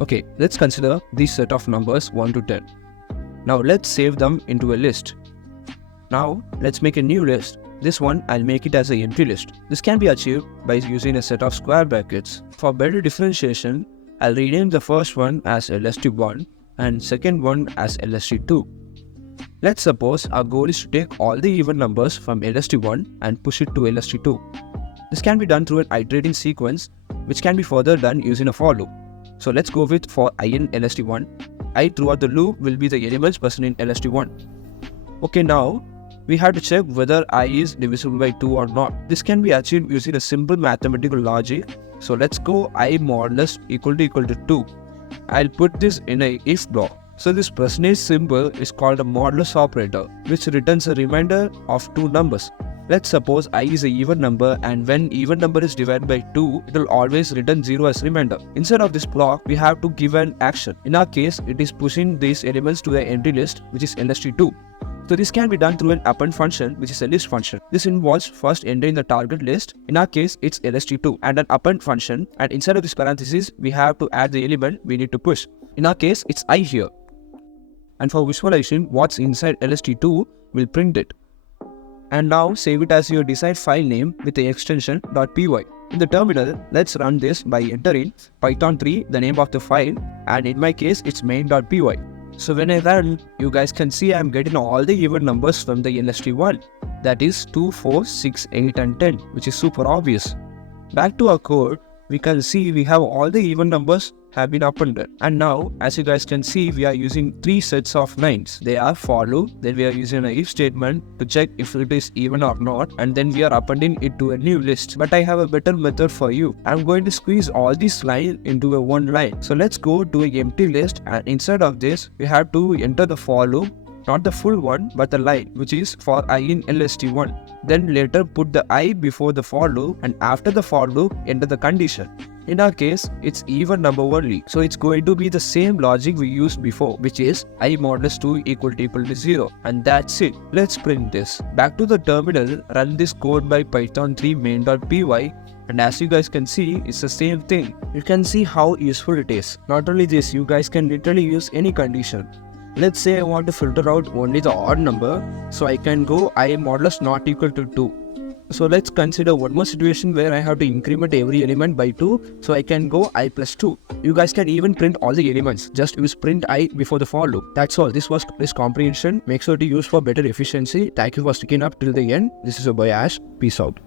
Okay, let's consider this set of numbers 1 to 10. Now let's save them into a list. Now let's make a new list. This one I'll make it as an empty list. This can be achieved by using a set of square brackets. For better differentiation, I'll rename the first one as LST1 and second one as LST2. Let's suppose our goal is to take all the even numbers from LST1 and push it to LST2. This can be done through an iterating sequence, which can be further done using a for loop. So let's go with for I in LST1. I throughout the loop will be the elements present in LST1. Okay, now we have to check whether I is divisible by 2 or not. This can be achieved using a simple mathematical logic. So let's go I modulus equal to 2. I'll put this in a if block. So this percentage symbol is called a modulus operator, which returns a remainder of two numbers. Let's suppose I is an even number, and when even number is divided by 2, it will always return 0 as remainder. Instead of this block, we have to give an action. In our case, it is pushing these elements to the empty list, which is LST2. So this can be done through an append function, which is a list function. This involves first entering the target list. In our case, it's LST2 and an append function, and inside of this parenthesis, we have to add the element we need to push. In our case, it's I here. And for visualization, what's inside LST2 will print it. And now save it as your desired file name with the extension .py. In the terminal, let's run this by entering python3, the name of the file, and in my case, it's main.py. So when I run, you guys can see I'm getting all the even numbers from the LST1. That is 2, 4, 6, 8 and 10, which is super obvious. Back to our code, we can see we have all the even numbers have been appended. And now, as you guys can see, we are using 3 sets of lines. They are for loop, then we are using an if statement to check if it is even or not, and then we are appending it to a new list. But I have a better method for you. I'm going to squeeze all these lines into a one line. So let's go to an empty list, and inside of this, we have to enter the for loop. Not the full one, but the line, which is for I in LST1. Then later put the I before the for loop, and after the for loop, enter the condition. In our case, it's even number only. So it's going to be the same logic we used before, which is I modulus 2 equal to 0. And that's it. Let's print this. Back to the terminal, run this code by python3 main.py. And as you guys can see, it's the same thing. You can see how useful it is. Not only this, you guys can literally use any condition. Let's say I want to filter out only the odd number, so I can go I modulus not equal to 2. So let's consider one more situation where I have to increment every element by 2, so I can go I plus 2. You guys can even print all the elements, just use print I before the for loop. That's all. This was this comprehension. Make sure to use for better efficiency. Thank you for sticking up till the end. This is your boy Ash. Peace out.